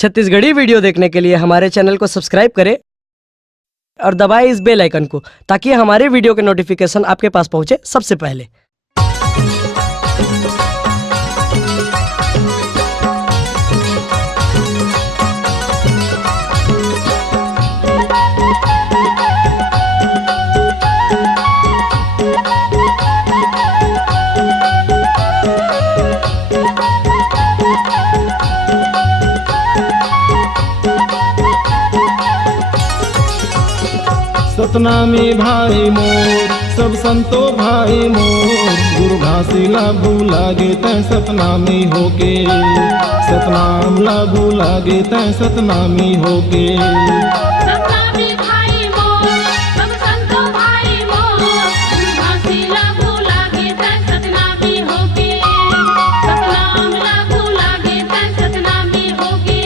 Chhattisgarhi video देखने के लिए हमारे चैनल को सब्सक्राइब करें और दबाएं इस बेल आइकन को ताकि हमारे वीडियो के नोटिफिकेशन आपके पास पहुंचे सबसे पहले। सतनामी भाई मोर सब संतो भाई मोर, गुरु घासीला भूलागे तै सतनामी होके, सतनाम ला भूलागे तै सतनामी होके। सतनामी भाई मोर सब संतो भाई मोर, गुरु घासीला भूलागे तै सतनामी होके, सतनाम ला भूलागे तै सतनामी होके।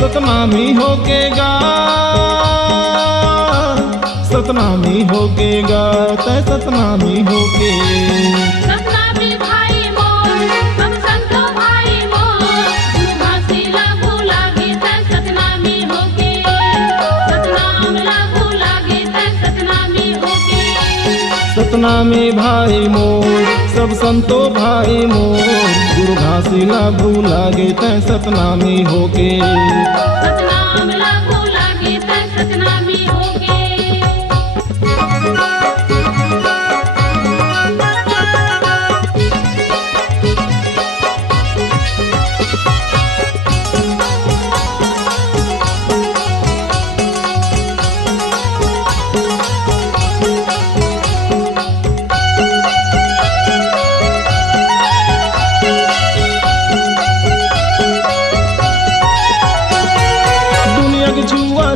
सतनामी होके गा, सतनामी होके गा तै सतनामी होके। सतनामी भाई मोर सब संतो भाई मोर, गुरु घासीला भूलागे तै सतनामी होके, सतनाम ला भूलागे तै सतनामी होके। सतनामी भाई मोर सब संतो भाई मोर, गुरु घासीला भूलागे तै सतनामी होके, सतनाम ला भूलागे तै सतनामी होके।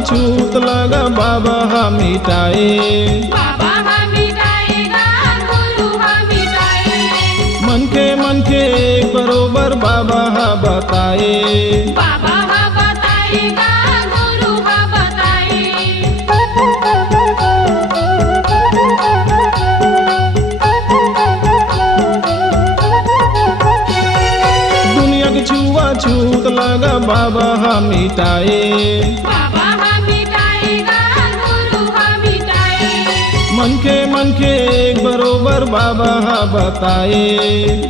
छूत लगा बाबा हा मिटाए, बाबा हा मिटाएगा गुरु हा मिटाए। मन के बरोबर बाबा हा बताए, बाबा हा बताएगा गुरु हा बताए। दुनिया की छुआ छूत लगा बाबा हा मिटाए, मन के एक बरोबर बाबा हा बताए,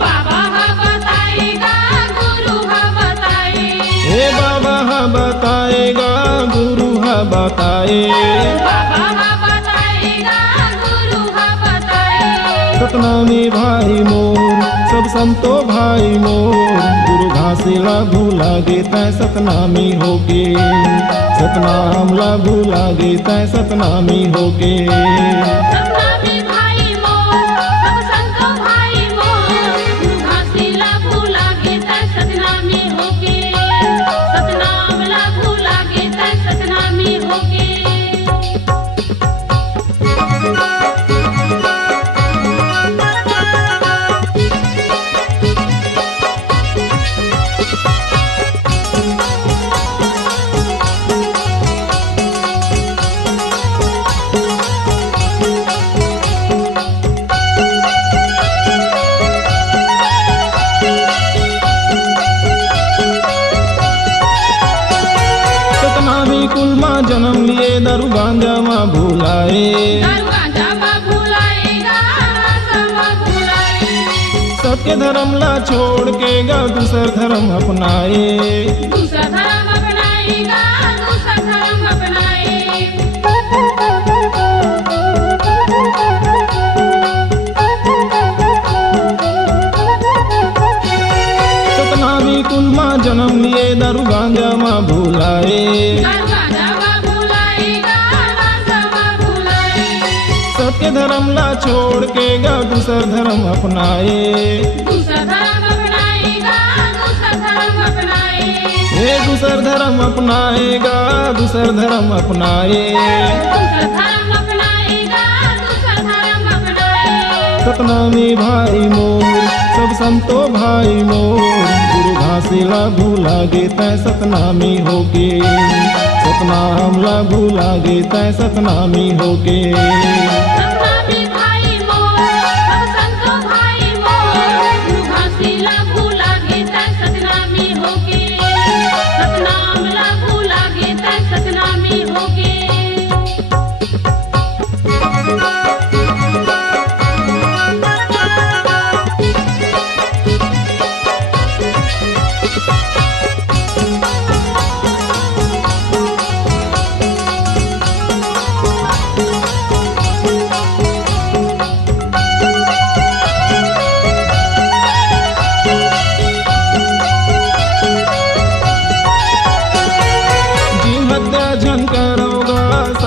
बाबा हा बताएगा गुरु हा बताए। हे बाबा हा बताएगा गुरु हा बताए। बाबा हा बताएगा गुरु हा बताए। सतनामी भाई मोर सब संतो भाई मोर, गुरु घासीला भूलागे तै सतनामी होके, सतनाम ला भूलागे तै सतनामी होके। सतनामी भाई मोर सब संतो भाई मोर, गुरु घासीला भूलागे तै सतनामी होके, सतनाम ला भूलागे तै सतनामी होके। कुलमा जन्म लिए दारू गांजा मा भूलाए, दारू गांजा मा भूलाएगा समा भूलाए। सत्य धर्म ला छोड़ के गा दूसर धर्म अपनाए, दूसरा धर्म अपनाएगा दूसरा धर्म अपनाए। सतनामी कुलमा जन्म लिए दारू गांजा मा भूलाए, सत्य धर्म ला छोड़ के गा दूसर धर्म अपनाए, दूसरा धर्म अपनाएगा दूसरा धर्म अपनाए। हे दूसर धर्म अपनाएगा दूसर धर्म अपनाए। दूसरा धर्म अपनाएगा दूसरा धर्म अपनाए। सतनामी भाई मोर सब संतो भाई मोर, गुरु घासीला भूलागे तै सतनामी होके, सतनाम ला भूलागे तै सतनामी होके। सतनामी भाई मोर सब संतो भाई मोर, गुरु घासीला भूलागे तै सतनामी होके, सतनाम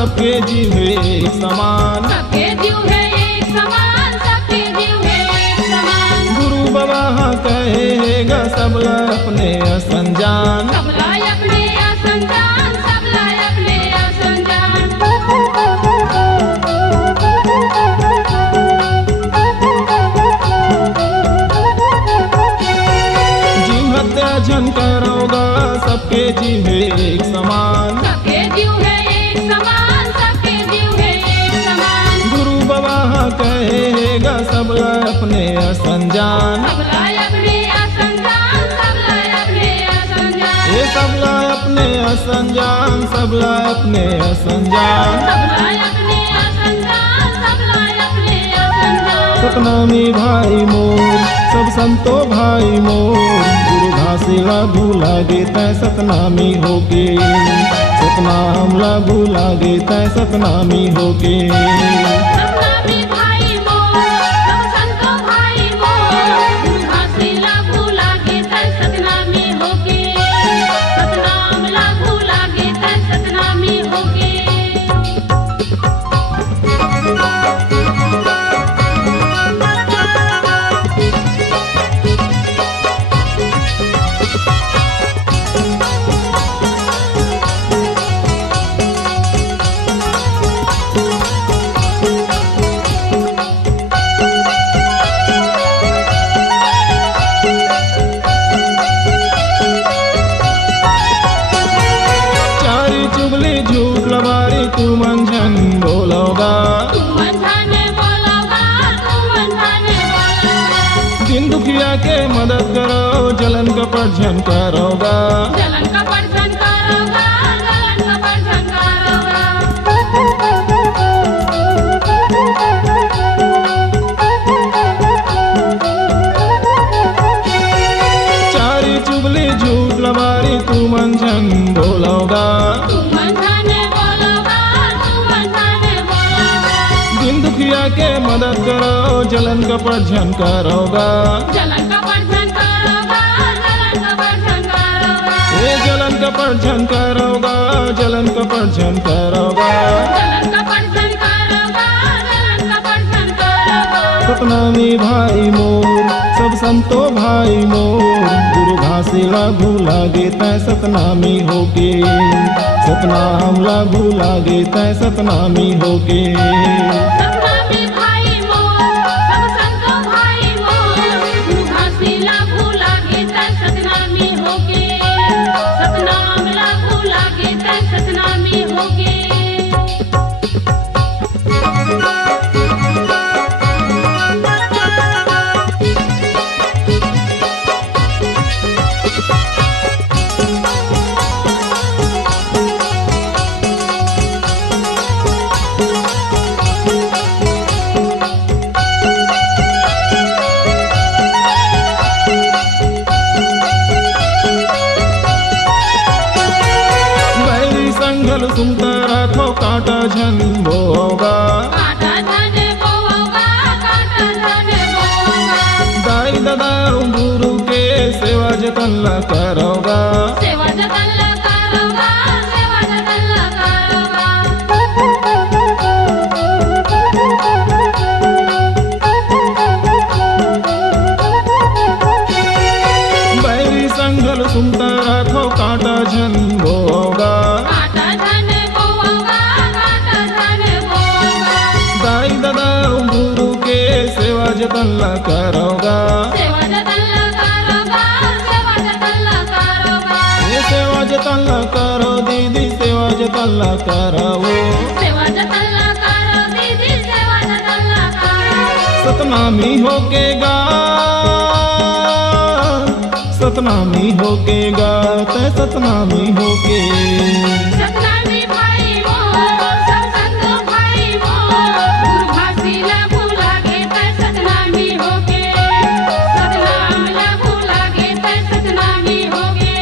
सबके जीव एक समान। सबके जीव है एक समान, सबके जीव है एक समान। गुरु बाबा कहेगा सबला अपने असंजान। सबला अपने असंजान, सबला अपने असंजान। जीव हत्या जन करोगा सबके जीव एक समान। सबके जीव है एक समान, सबके जीव है एक समान। गुरु बाबा कहेगा सबला अपने असंजान। सबला अपने असंजान, सबला अपने असंजान। ये सबला अपने असंजान, सबला अपने असंजान। सबला अपने असंजान, सबला अपने असंजान। सतनामी भाई मोर सब संतो भाई मोर, गुरु घासीला भूला गे तै सतनामी होके। सतनाम ला भूला गे तै सतनामी होके। सतनामी भाई मोर, सब संतो भाई मोर, गुरु घासीला भूला गे तै सतनामी होके। सतनाम ला भूला गे तै सतनामी होके। चारी चुगली झूठ लबारी तू मंझन बोलोगा। तू मंझाने बोलोगा, तू मंझाने बोलोगा। दिन दुखिया के मदद करो जलन कपट झन करोगा। जलन का पर्जन करोगा, जलन का पर्जन करोगा। चारी चुगली झूठ लबारी तू मंझन बोलोगा। तू मंझाने बोलोगा, तू मंझाने बोलोगा। दिन दुखिया के मदद करो जलन कपट झन करोगा। जलन का पर्जन करोगा, जलन का पर्जन करोगा। ये जलन कपट झन करोगा, जलन कपट झन करोगा। जलन का पर्जन करोगा, जलन का पर्जन करोगा। सतनामी भाई मोर सब संतो भाई मोर, गुरु घासीला भूला गे तै सतनामी होके। सतनाम ला भूला गे तै सतनामी होके। सतनामी भाई मोर, सब संतो भाई मोर, गुरु घासीला भूला गे तै सतनामी होके। सतनाम ला भूला गे तै सतनामी होके। बैरी संघल सुनता राखो काटा झन बोगा। काटा धने बोगा, काटा धने बोगा। दाई दादा गुरु के सेवा जतन ला करोगा। सेवा जतन ला करोगा, सेवा जतन ला करोगा। बैरी संघल सुनता राखो काटा झन बोगा। काटा धने बोगा, काटा धने बोगा। दाई दादा गुरु के सेवा जतन ला करोगा। सेवा जतन ला करोगा, सेवा जतन ला करोगा। ये सेवा जतन ला करो दीदी, सेवा जतन ला करो। सेवा जतन ला करो दीदी, सेवा जतन ला करो। सतनामी होके गा, सतनामी होके गा तै सतनामी होके। सतनामी भाई मोर, सब संतो भाई मोर, गुरु घासीला भूला गे तै सतनामी होके। सतनाम ला भूला गे तै सतनामी होके।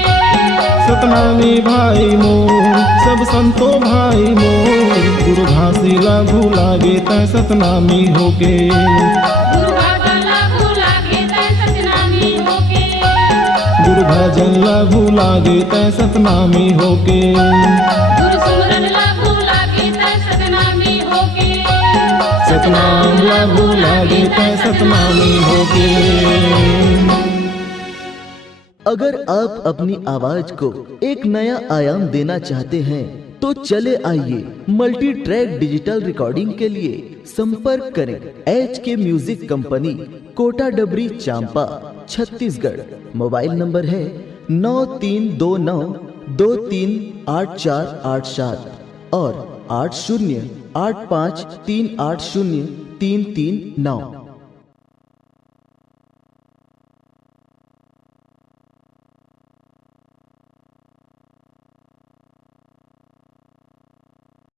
सतनामी भाई मोर सब संतो भाई मोर, गुरु घासीला भूला गे तै सतनामी होके। गुरु घासीला भूला गे तै सतनामी होके। गुरु भजन ला भूला गे तै सतनामी होके। गुरु सुमरन ला भूला गे तै सतनाम लागू लागे तै सतनामी होके। अगर आप अपनी आवाज को एक नया आयाम देना चाहते हैं तो चले आइए मल्टी ट्रैक डिजिटल रिकॉर्डिंग के लिए संपर्क करें HK म्यूजिक कंपनी, कोटा डबरी, चांपा, छत्तीसगढ़। मोबाइल नंबर है 9329238487 और 8085380339।